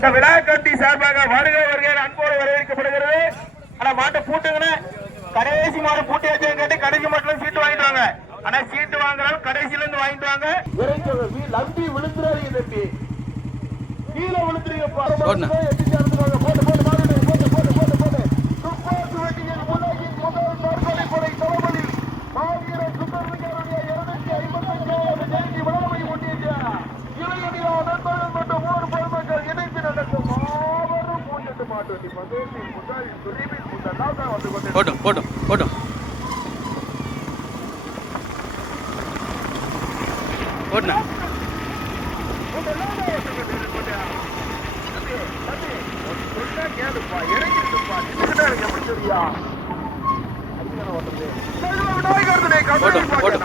இந்த விழா கட்டி சார்பாக வருக வருக அன்போடு வரவேற்கப்படுகிறது. ஆனா மாட்டை பூட்டுங்கன்னு கடைசி மாடு பூட்டி வச்சு கேட்டு கடைசி மாட்டுல சீட்டு வாங்கிட்டு வாங்க. ஆனா சீட்டு வாங்குறாலும் கடைசியில இருந்து வாங்கிட்டு வாங்க. நம்பி விழுந்துறாரு தம்பி கீழே விழுந்துறீங்க போடுண்ணே. போட்டு போட்டு போட்டு போட்டு போட்டு போட்டு துப்பாக்கி வெட்டியில் உலகின் முதல் தற்கொலை கொலை தளபதி மாவீரர் சுந்தரலிங்கருடைய இருநூத்தி ஐம்பத்தஞ்சாவது ஜெயந்தி விழாவை முன்னிட்டு இளைஞனியா நண்பர்கள் மற்றும் ஊர் பொதுமக்கள் இணைந்து நடக்கும் மாபெரும் பூஞ்சட்டு மாட்டு மகேஷின் முதல் பிரிவில் முதலாக வந்து கொண்டிருக்கிறது போட்டும். போட்டும் போட்டும். போட்டுண்ணா போட்டும், போட்டும்.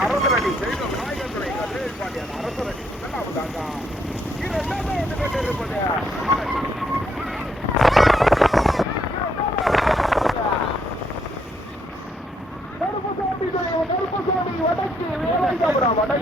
நீங்க போட்டும்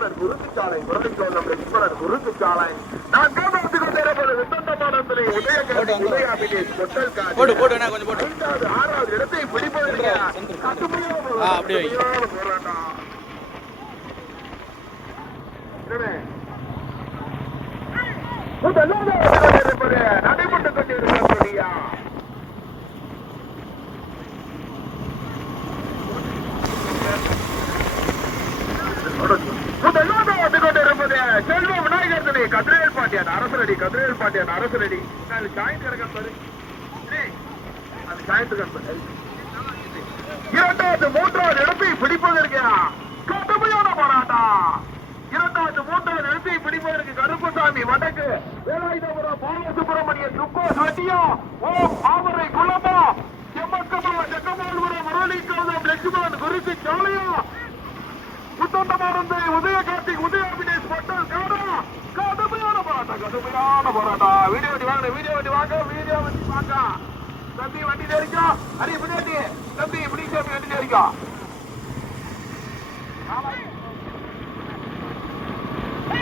லட்சுமணன் குருத்துச்சாலை முரளி சௌதம் லட்சுமணன் குருத்துச்சாலை நான் கேட்டு கொண்டிருப்பது வித்தந்தமானத்திலே உதயகாந்தி உதயாபிலேஷ் கொட்டல் போடு போடு அண்ணா கொஞ்சம் போட்டு ஆறாவது இடத்தை பிடிப்பதற்கு அப்படியே போராட்டம். நடைபெற்றுக் முதலாவது வந்து கொண்டிருப்பது செல்வ விநாயகர் துணை கதிரேல் பாண்டியன் அரசரடி கதிரேல் பாண்டியன் அரசரடி அது ஜாயிண்ட் கிடக்க பாரு. அது ஜாயிண்ட் கிடக்க இரண்டாவது மூன்றாவது இடத்தை பிடிப்பதற்கு கடுமையான போராட்டம். இரண்டாவது மூன்றாவது இடத்தை பிடிப்பதற்கு கருப்பசாமி வடக்கு வேலாயுதபுரம் பாலசுப்ரமணிய துக்கோஸ் வட்டியம் ஓம் ஆவரை குழு செம்மக்கபுரம் செக்கமால்புரம் முரளி கௌதம் லட்சுமணன் குறிச்சி சாலையா புத்தண்டமானந்தை உதய கார்த்திக் உதய அபினேஷ் பட்டல் காடா கடுமையான போராட்டம். வீடியோ வண்டி வாங்க வீடியோ வண்டி வாங்க வீடியோ வண்டி வாங்க. தம்பி வண்டி தெரிக்கா அடி பின்னாடி. தம்பி இப்படி தம்பி வண்டி தெரிக்கா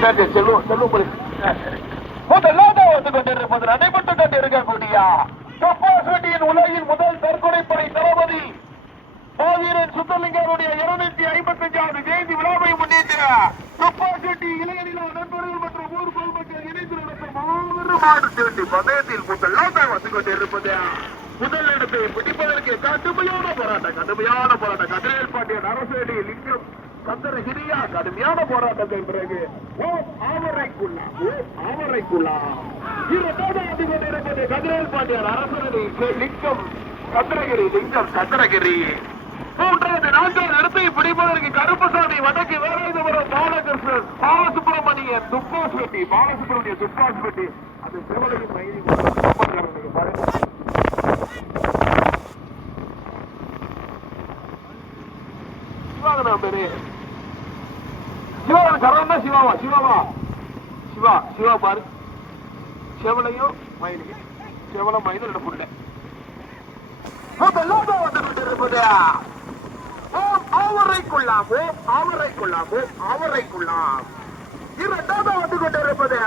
சரி செல்வம் செல்வம் போலீஸ். முதலாவது கொண்டிருப்பது நடைபெற்றுக் கொண்டிருக்கக்கூடிய கப்பாஸ் உலகின் முதல் தற்கொலைப்படை தளபதி மாவீரன் சுத்தலிங்கருடைய இருநூத்தி ஐம்பத்தஞ்சாவது ஜெயந்தி விழாவை முன்னிட்டு துப்பாக்கி இளைஞரில் நண்பர்கள் இணைந்து நடத்தும் பதயத்தில் மாடு முதலாக வந்து கொண்டிருப்பது முதல் இடத்தை பிடிப்பதற்கு கடுமையான போராட்டம் கடுமையான போராட்டம். கதிரேல் பாண்டியன் அரசடி லிங்கம் சந்திரகிரியா கடுமையான போராட்டத்தின் பிறகு ஓ ஆவரைக்குள்ளா ஓ ஆவரைக்குள்ளா இரண்டாவது ஆண்டு கொண்டிருப்பது கதிரேல் பாண்டியன் அரசடி லிங்கம் சந்திரகிரி லிங்கம் சந்திரகிரி மூன்றாவது நான்காவது இடத்தை பிடிப்பதற்கு கருப்பசாமி வடக்கு வேலைபுரம் பாலகிருஷ்ணன் பாலசுப்ரமணிய துப்பாஸ் வெட்டி பாலசுப்ரமணியன் துப்பாஸ் அது சிவலையும் மயிலையும் பாருங்க சிவாங்கண்ணா பேரு. சிவாங்க சரவணா சிவாவா? சிவாவா? சிவா சிவா பாரு. செவலையும் மயிலையும் செவலம் மயிலும் ரெண்டு புள்ள. முதலாவது வந்து கொண்டிருப்பது ஓம் ஆவரைக்குள்ளாம் ஓம் இரண்டாவது வந்து கொண்டிருப்பது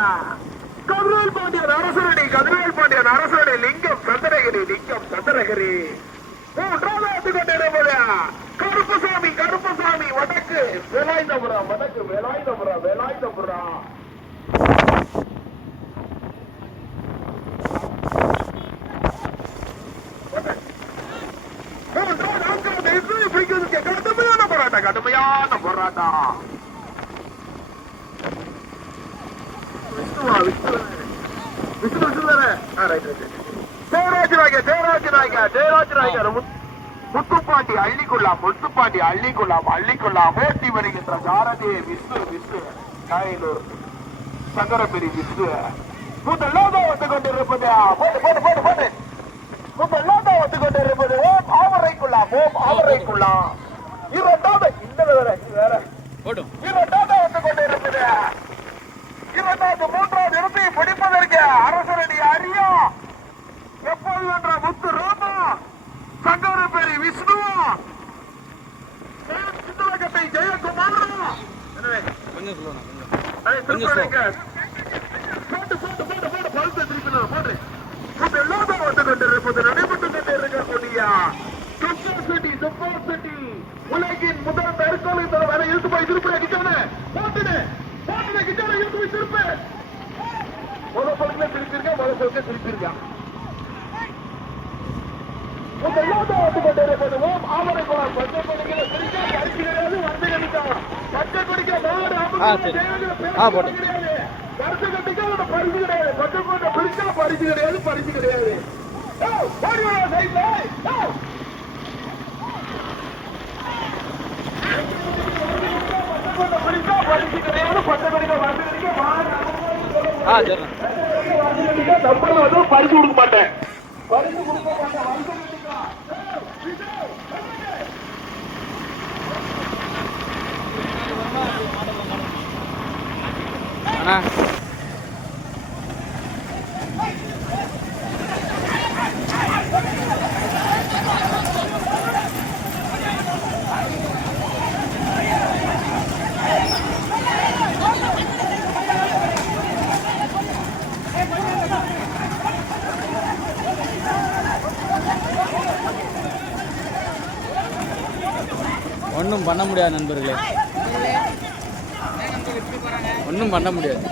கதிரேல் பாண்டியன் அரசரடி கதிரேல் பாண்டியன் அரசரடி லிங்கம் சந்திரகிரி லிங்கம் சந்திரகிரி. மூன்றாவது வந்து கொண்டிருப்பது கருப்புசாமி கருப்புசாமி வடக்கு. வேலாயுதபுரம் வடக்கு. வேலாயுதபுரம் வேலாயுதபுரம் மூன்றாவது நான்காவது இடத்தை பிடிக்கிறதுக்கு கடுமையான போராட்டம் போராட்டம் விஷ்ணுவா விஷ்ணு தானே நாயகர் ஜெயராஜ் நாயகர் முத்- முத்துப்பா முத்துப்பாண்டி அள்ளிக்கொள்ளாம் முத்துப்பாண்டி அள்ளிக்கொள்ளாம் அள்ளிக்கொள்ளாம் ஓட்டி வருகின்ற ஜாரதி விஷ்ணு விஷ்ணு காயலூர் சங்கரபெரி விஷ்ணு முதலாவது வந்து கொண்டிருப்பது போட்டு போட்டு போட்டு போட்டு முதலாவது வந்து கொண்டிருப்பது ஓம் ஆவரைக்குள்ளாம் ஓம் ஆவரைக்குள்ளாம் இரண்டாவது போட்டும் இரண்டாவது மூன்றாவது இடத்தை பிடிப்பதற்கு அரசரடி அரியா எப்போது என்ற முத்து ராமா சங்கரபெரி விஷ்ணு சிந்தலகட்டை ஜெயக்குமார் கொஞ்சம் சொல்லணும் கொஞ்சம். போட்டு போட்டு போட்டு போட்டு பழுத்த திருப்பி போட்டு எல்லாரும் வந்து கொண்டிருப்பது நடைபெற்று கொண்டே இருக்கக்கூடிய சூப்பர் சிட்டி சூப்பர் சிட்டி. உலகின் முதல் தற்கொலை தரம் வரை இழுத்து போய் திருப்பி கிட்டவன போட்டுனே போட்டுனே கிட்டவன இழுத்து போய் திருப்பி. முதல் பொருட்களை திருப்பிருக்கா ஆமரை குளம் பச்சை கொடிக்கிற பிரிக்கா பறிச்சு கிடையாது வந்து கிடைக்கா பச்சை கொடிக்கிற நாடு ஆ, சரி. ஆ, போட்டு. கிடையாது. கட்டிக்கா உனக்கு பரிசு கிடையாது. பச்சை கொண்ட பிரிச்சா பரிசு கிடையாது பரிசு கிடையாது. சைடுல. ஏய். பச்சை கொண்ட பிரிச்சா பரிசு கிடையாது பச்சை கொடிக்க பரிசு கிடைக்க வாங்க. ஆ வந்து பரிசு கொடுக்க மாட்டேன் பரிசு கொடுக்க மாட்டேன் அண்ணா ஒன்றும் பண்ண முடியாது நண்பர்களே. ஒன்றும் பண்ண முடியாது.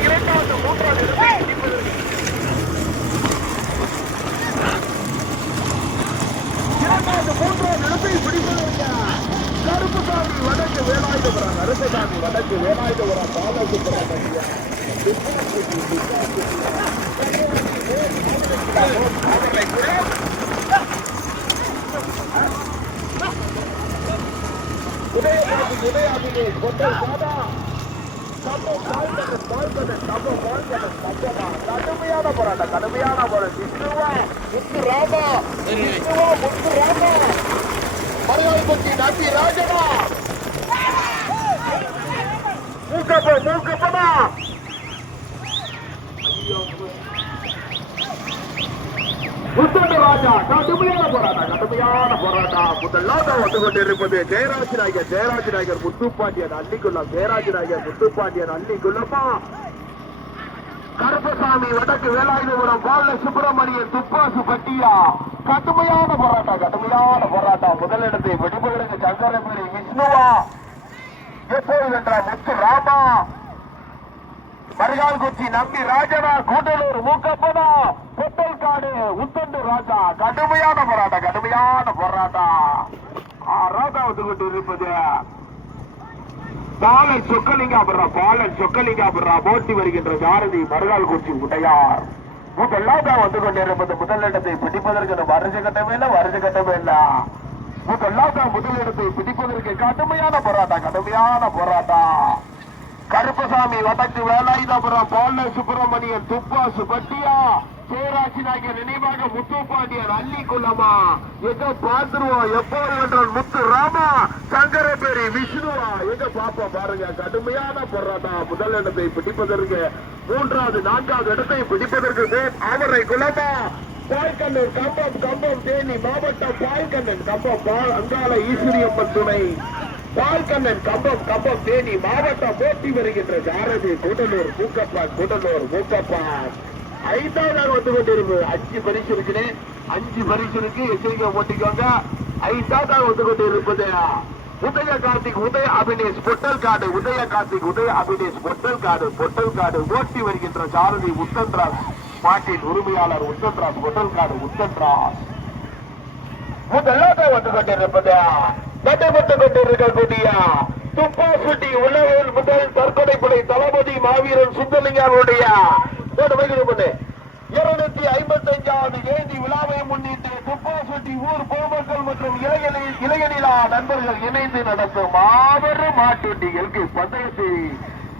இரண்டாவது மூன்றாவது இடத்தை பிடிப்பதற்கு இரண்டாவது மூன்றாவது இடத்தை பிடிப்பதற்கு கருப்புசாமி வடக்கு வேலாயுதபுரம் கருப்புசாமி வடக்கு வேலாயுதபுரம் பாலசுப்புரமணியா உதயபாபு உதயாபிலே கொண்டை சாதா சம்பவம் வாழ்ந்தது வாழ்ந்தது சம்பவம் வாழ்ந்தது சம்பவமா கடுமையான போராட்டம் கடுமையான போராட்டம் விஷ்ணுவா முத்து ராமா விஷ்ணுவா முத்து ராமா மலையாளப்பட்டி நம்பி ராஜனா மூக்கப்ப மூக்கப்படா முத்தண்ட கடுமையான போராட்டம் கடுமையான போராட்டம் முதலாவது வந்து கொண்டிருப்பது ஜெயராஜ் நாயகர். ஜெயராஜ் நாயகர் முத்துப்பாண்டியன் அள்ளிக்குள்ளம் ஜெயராஜ் நாயகர் முத்துப்பாண்டியன் அள்ளிக்குள்ளமா கருப்பசாமி வடக்கு வேலாயுதபுரம் பால சுப்பிரமணியன் துப்பாசு பட்டியா. கடுமையான போராட்டம் கடுமையான போராட்டம் முதலிடத்தை வெடிப்பதற்கு சங்கரபுரி விஷ்ணுவா. எப்போது என்றால் முத்து ராமா. மருகால்குச்சி நம்பி ராஜனா கூட்டலூர் மூக்கப்பனா. பொட்டல்காடு உத்தண்டு ராஜா கடுமையான போராட்டம் கடுமையான போராட்டம். ராஜா வந்து கொண்டு இருப்பது. பாலன் சொக்கலிங்காபுரம் பாலன் சொக்கலிங்காபுரம் போட்டி வருகின்ற ஜாரதி மருகால்குச்சி உடையார். முதலாக வந்து கொண்டிருப்பது முதலிடத்தை பிடிப்பதற்கு வருஷ கட்டமே இல்ல வருஷ கட்டமே இல்ல. முதலாக முதலிடத்தை பிடிப்பதற்கு கடுமையான போராட்டம் கடுமையான போராட்டம். கருப்பசாமி வடக்கு வேலாயுதபுரம் பால சுப்பிரமணியன் துப்பாசு பட்டியா. போராட்சியாக நினைவாக முத்து பாண்டியன் அள்ளி அள்ளிக்குள்ளமா எங்க பாத்துருவோம் எப்போ என்றால் முத்து ராமா சங்கரபேரி விஷ்ணுவா. எங்க பாப்பா பாருங்க கடுமையான போராட்டம். முதல் இடத்தை பிடிப்பதற்கு மூன்றாவது நான்காவது இடத்தை பிடிப்பதற்கு அவரை குலமா பாய்கண்ணன் கம்பம் கம்பம் தேனி மாவட்டம் பாய்கண்ணன் கம்பம் பா- அங்காள ஈஸ்வரியம்மன் துணை. பால்கண்ணன் கம்பம் கம்பம் தேனி மாவட்டம் போட்டி வருகின்ற ஜாரதி கூடலூர் மூக்கப்பா கூடலூர் மூக்கப்பா. ஐந்தாவதாக வந்து கொண்டிருப்பது அஞ்சு பரிசு இருக்குது அஞ்சு பரிசு இருக்கு எச்சரிக்கை ஓட்டிக்கோங்க ஐந்தாவதாக வந்து கொண்டிருப்பது உதய கார்த்திக் உதய அபினேஷ் பொட்டல் காடு உதய கார்த்திக் உதய அபினேஷ் பொட்டல் காடு பொட்டல் காடு ஓட்டி வருகின்ற சாரதி உத்தன்ராஸ் மாட்டின் உரிமையாளர் உத்தன்ராஸ் பொட்டல் காடு உத்தன்ராஸ் முதலாக வந்து கொண்டிருப்பது நடைபெற்று கொண்டிருக்கக்கூடிய துப்பாசுட்டி உலகில் முதல் தற்கொலைப்படை தளபதி மாவீரன் சுந்தலிங்கனுடைய இருநூத்தி ஐம்பத்தி அஞ்சாவது ஜெயந்தி விழாவை முன்னிட்டு துப்பாசுட்டி ஊர் பொதுமக்கள் மற்றும் இளைஞனி இளைஞனிலா நண்பர்கள் இணைந்து நடத்தும் மாபெரும் மாட்டுட்டிகளுக்கு பந்தயத்தை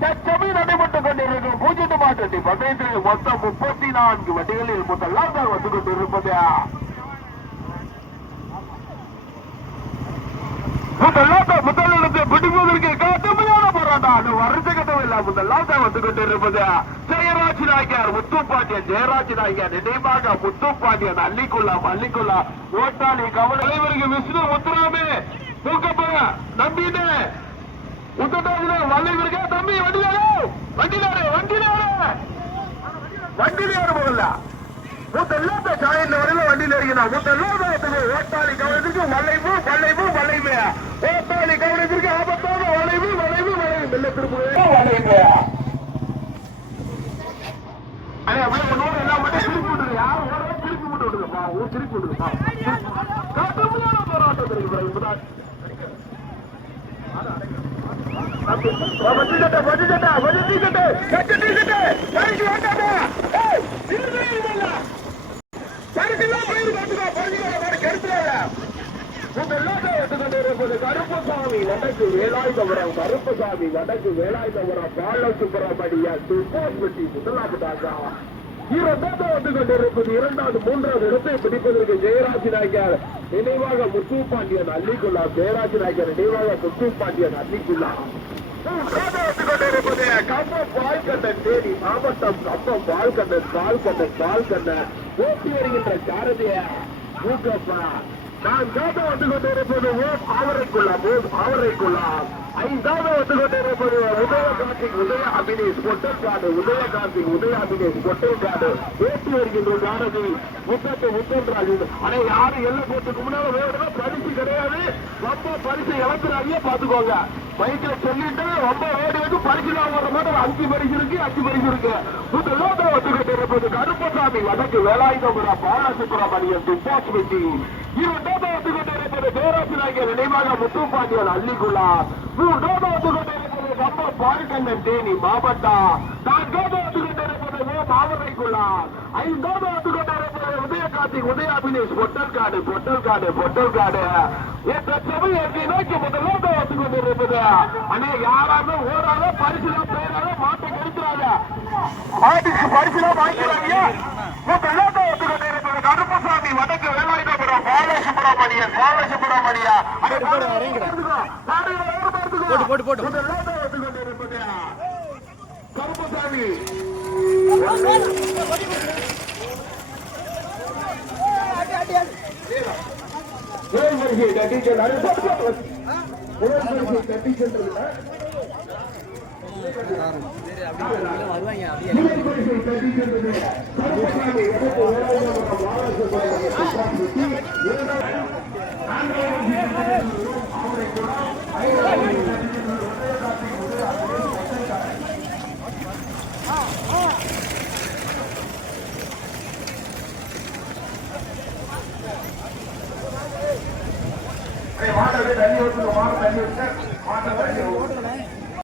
தற்சமயம் நடைபெற்றுக் கொண்டிருக்கும் பூஜ்ஜியம் மாட்டுட்டி பந்தயத்தில் மொத்தம் முப்பத்தி நான்கு வண்டிகளில் முதலாக வந்து கொண்டிருப்பதா? முதலாக முதலிடத்தை பிடிப்பதற்கு கடுமையான போராட்டம் அது வருஷ கட்டவில்லை முதலாக வந்து கொண்டிருப்பது. ஜெயராஜ் நாயக்கர் முத்துப்பாண்டியன் ஜெயராஜ் நாயக்கர் நினைவாக முத்துப்பாண்டியன் அள்ளிக்குள்ளா அள்ளிக்குள்ளா ஓட்டாளி கவலை. தலைவருக்கு விஷ்ணு முத்துராமே தூக்கப்ப நம்பினே முத்தட்டாஜில வல்லைவருக்கா தம்பி வண்டியாரு வண்டியாரு வண்டியாரு வண்டியாரு போகல. மூத்தெல்லாத்த சாயந்த வரையில வண்டியில இருக்கணும் மூத்தெல்லாத்துக்கு ஓட்டாளி கவனத்திற்கு வளைவு வளைவு வளைவு ஓட்டாளி கவனத்திற்கு ஆபத்தான வளைவு வளைவு வளைவு. மெல்ல திரும்ப வளைவு அண்ணே, அப்படியே உன்னோட எல்லாம் மட்டும் திருப்பி விட்டுரு. யாரும் ஓடல, திருப்பி விட்டு விடுங்கப்பா. ஊர் திருப்பி விடுங்கப்பா. கடுமையான போராட்டம் இருக்கு இப்பதான். வச்சு சட்டை, வச்சு சட்டை, வச்சு டீ சட்டை, கட்டு டீ சட்டை, கழிச்சு வேண்டாமா? ஏய், இருடா, இருடா. பரிசுலாம் பயிர் பார்த்துக்கோ, பரிசுகளை பாரு, கெடுத்துறாத. உங்க எல்லாத்தையும் எடுத்துக்கொண்டு இருப்பது கருப்பசாமி நடக்கு வேலாயுதபுரம். கருப்பசாமி வடக்கு வேலாயுதபுரம். பால சுப்பிரமணிய துப்பாஸ்பட்டி முதலாவதாக இரண்டாவது வந்து கொண்டிருப்பது இரண்டாவது மூன்றாவது இடத்தை பிடிப்பதற்கு ஜெயராஜ் நாயக்கர் நினைவாக முத்து பாண்டியன் அள்ளிக்குள்ளா ஜெயராஜ் நாயக்கர் நினைவாக முத்து பாண்டியன் மூன்றாவது வந்து கொண்டிருப்பது கம்பம் பால்கண்ணன் தேடி மாவட்டம் கம்பம் பால்கண்ணன் பால்கண்ணன் பால்கண்ணன். ஓட்டி வருகின்ற சாரதிய நான் காட்ட வந்து கொண்டிருப்பது ஓம் ஆவரைக்குள்ளா ஓம் ஆவரைக்குள்ளா ஐந்தாவது வந்து கொண்டிருப்பது உதய உதய அபினேஷ் பொட்டல்காடு உதய கார்த்திக் உதய அபினேஷ் பொட்டல்காடு ஏற்றி வருகின்ற சாரதி முத்தத்து முத்தன்றாஜ் ஆனா யாரும் எல்லை போட்டுக்கு முன்னால ஓடுனா பரிசு கிடையாது. ரொம்ப பரிசு இழக்கிறாங்க பாத்துக்கோங்க பைக்ல சொல்லிட்டு ரொம்ப ஓடி பரிசு தான் வர மாதிரி அஞ்சு பரிசு இருக்கு அஞ்சு பரிசு இருக்கு. முதலோட வந்து கொண்டிருப்பது கருப்பசாமி வடக்கு வேலாயுதபுரம் பாலசுப்ரமணியம் துப்பாக்கி வெட்டி இரண்டாவது வந்து கொண்டிருப்பது பேராசி நினைவாக முத்துப்பாண்டியன் அள்ளிக்குள்ளா மூன்றாவது வந்து கொண்டிருப்பது நம்ம பால்கண்ணன் தேனி மாவட்டம் நான்காவது வந்து கொண்டிருப்பது ஓ மாவரைக்குள்ளா ஐந்தாவது வந்து கொண்டிருப்பது உதயகார்த்திக் உதய பொட்டல்காடு பொட்டல்காடு பொட்டல்காடு இந்த சமயத்தை நோக்கி முதலாக வந்து கொண்டிருப்பது அண்ணே யாராவது ஓடாத பரிசுலாம் பேராத மாட்டை கெடுத்துறாங்க மாட்டுக்கு பரிசுலாம் வாங்கிக்கிறாங்க முதலாக வந்து கொண்டிருப்பது கருப்பசாமி வடக்கு வேலாயுதபுரம் பாலசுப்ரமணியன் பாலசுப்ரமணியா போட்டு, போட்டு, போட்டு. கொண்டிருப்பது கருப்பசாமி. வருவாங்க அப்படியே முதல் தண்ணி ஊற்றுங்க மாட்டை தண்ணி ஊற்றுங்க மாட்டை தண்ணி ஊற்றுங்க